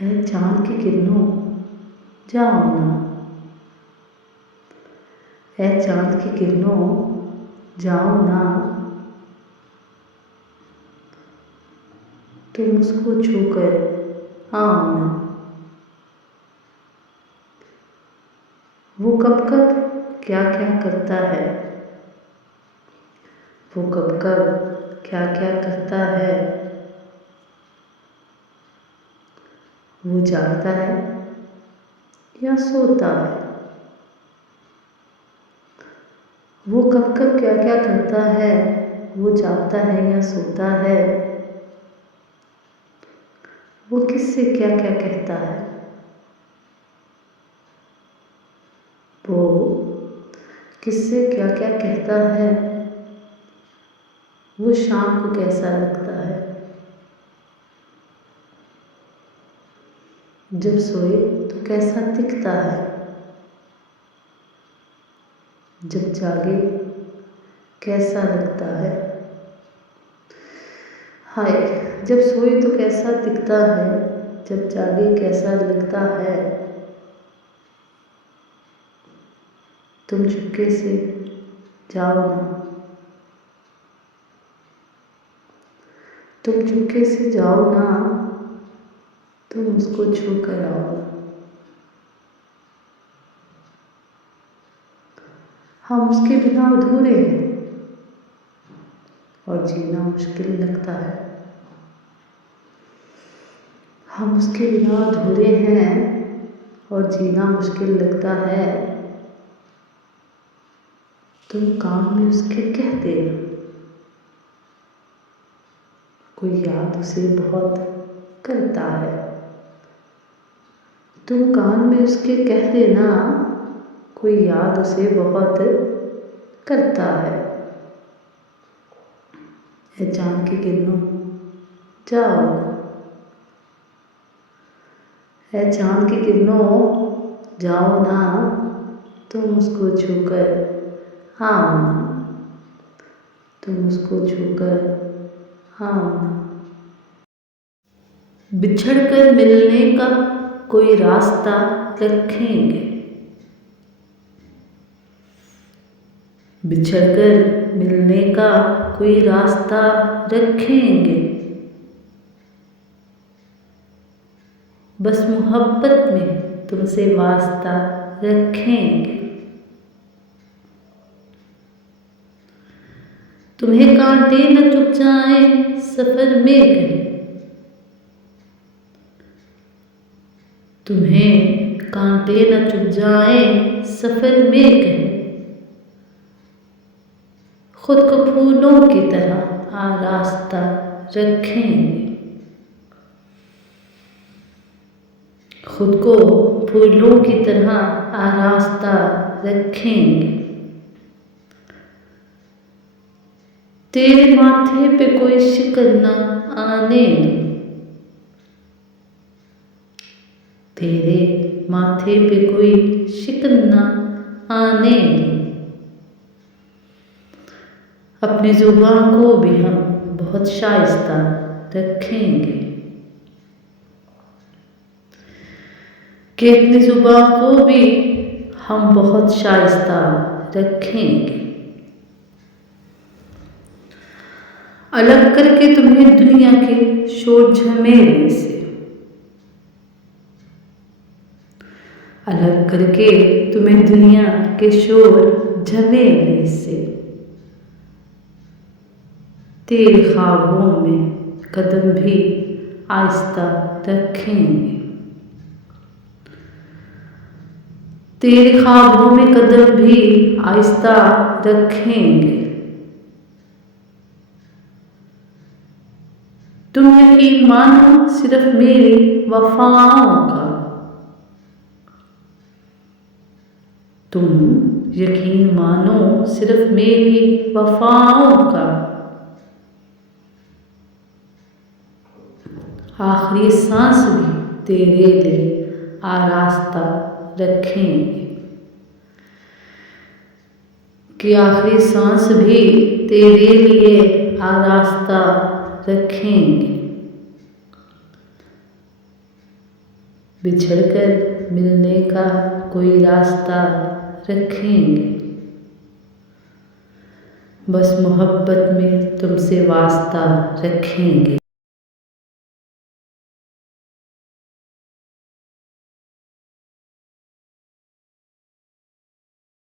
है चाँद की किरणों जाओ ना, है चाँद की किरणों जाओ ना, तुम उसको छूकर आओ ना। वो कब कब क्या क्या करता है, वो कब कब क्या क्या करता है, वो जागता है या सोता है। वो कब कब क्या क्या करता है, वो जागता है या सोता है, वो किससे क्या क्या कहता है, वो किससे क्या क्या कहता है, वो शाम को कैसा लगता है। जब सोए तो कैसा दिखता है, जब जागे कैसा लगता है। हाय, जब सोए तो कैसा दिखता है, जब जागे कैसा लगता है। तुम चुपके से जाओ ना, तुम चुपके से जाओ ना, तुम उसको छू कर आओ। हम उसके बिना अधूरे हैं और जीना मुश्किल लगता है। हम उसके बिना अधूरे हैं और जीना मुश्किल लगता है। तुम कान में उसके कह देना, कोई याद उसे बहुत करता है। तुम कान में उसके कह देना, कोई याद उसे बहुत करता है। है चाँद की किरणों जाओ ना, है चाँद की किरणों जाओ ना, तुम उसको छूकर आओ ना, तुम उसको छूकर आओ ना। बिछड़ कर मिलने का कोई रास्ता रखेंगे, बिछड़ कर मिलने का कोई रास्ता रखेंगे। बस मोहब्बत में तुमसे वास्ता रखेंगे। तुम्हें कांटे न चुभ जाए सफर में कहीं, तुम्हें कांटे न चुभ जाए सफर में कहीं। खुद को फूलों की तरह आरास्ता रखेंगे, खुद को फूलों की तरह आरास्ता रखेंगे। तेरे माथे पे कोई शिकन न आने दो, तेरे माथे पे कोई शिकन न आने दो। अपनी जुबान को भी हम बहुत शाइस्ता रखेंगे, कि अपनी जुबान को भी हम बहुत शाइस्ता रखेंगे। अलग करके तुम्हें दुनिया के शोर झमेले से, अलग करके तुम्हें दुनिया के शोर झमेले से। तेरे ख्वाबों में कदम भी आहिस्ता रखेंगे, तेरे ख्वाबों में कदम भी आहिस्ता रखेंगे। तुम यकीन मानो सिर्फ मेरी वफाओं का, तुम यकीन मानो सिर्फ मेरी वफाओं का। आखिरी सांस भी तेरे लिए आरास्ता रखेंगे, कि आखिरी सांस भी तेरे लिए आरास्ता रखेंगे। बिछड़कर मिलने का कोई रास्ता रखेंगे। बस मोहब्बत में तुमसे वास्ता रखेंगे।